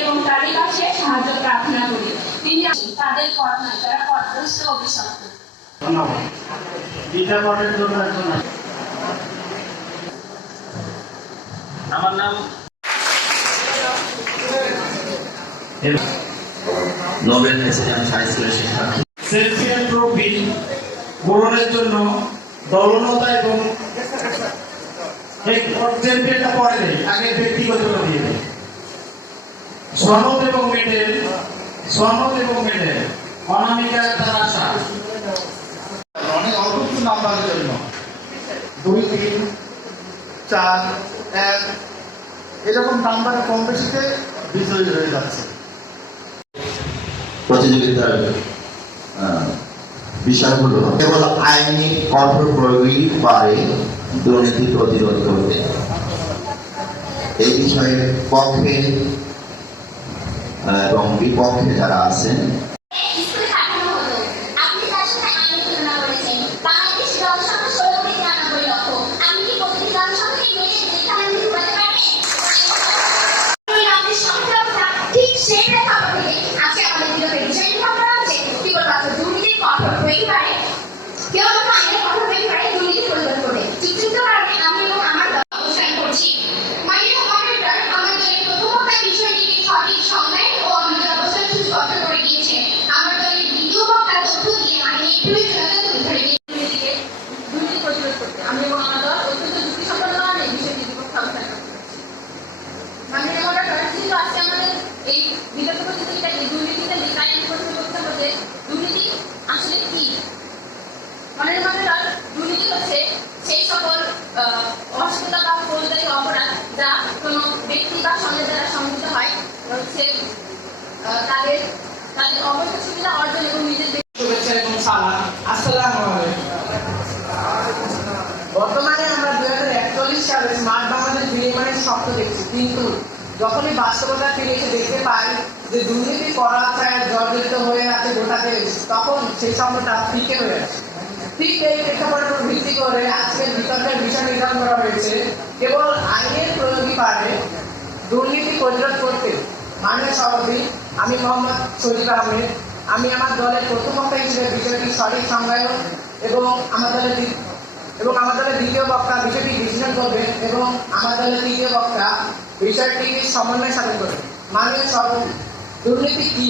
এবং তাদের কাছে সাহায্য প্রার্থনা করি। তিনি তাদের ঘটনায় যারা পথভ্রষ্ট অভিশপ্ত। ধন্যবাদ। আমার নাম নোবেল প্রেসিডেন্ট হাই স্কুলের শিক্ষার্থী। সেলফিয়ান ট্রফি গ্রহণের জন্য দলনতা এবং এই চ্যাম্পিয়নটা পরে নেই, আগে ব্যক্তিগত দিয়ে দেয়। সনদ এবং মেডেল অনামিকা তার আশা অনেক অল্প নাম্বারের জন্য 2, 3, 4, 1 এরকম নাম্বারে কম বেশিতে বিজয়ী হয়ে যাচ্ছে। প্রতিযোগিতার বিষয় হলো কেবল আইনি কঠোর প্রয়োগই পারে দুর্নীতি প্রতিরোধ করতে। এই বিষয়ে পক্ষে এবং বিপক্ষে যারা আছেন সেই সকল অসুবিধা বা ফৌজদারি অপরাধ যা কোনো ব্যক্তি বা সমাজে যারা সংযুক্ত হয় তাদের অবসর সুবিধা অর্জন এবং নিজের বর্তমানে আমরা 2041 সালে স্মার্ট বাংলাদেশ বিনির্মাণের স্বপ্ন দেখছি, কিন্তু যখনই বাস্তবতা ফিরে এসে দেখতে পাই যে দুর্নীতি করা জর্জরিত হয়ে আছে গোটা দেশ, তখন সেই স্বপ্নটা ফিকে হয়ে আছে। ঠিক এই প্রেক্ষাপটের উপর ভিত্তি করে আজকের বিতর্কের বিষয় নির্ধারণ করা হয়েছে কেবল আইনের প্রয়োগই পারে দুর্নীতি প্রতিরোধ করতে। মাননীয় সভাপতি, আমি মোহাম্মদ সজিব আহমেদ, আমি আমার দলের প্রথম বক্তা হিসেবে বিষয়টি সঠিক সংজ্ঞায়ন এবং আমার দলের দ্বিতীয় বক্তা বিষয়টি বিশ্লেষণ করবেন এবং আমার দলের তৃতীয় বক্তা বিষয়টি সমন্বয় সাধন করবেন। মাননীয় সভাপতি, দুর্নীতি কি?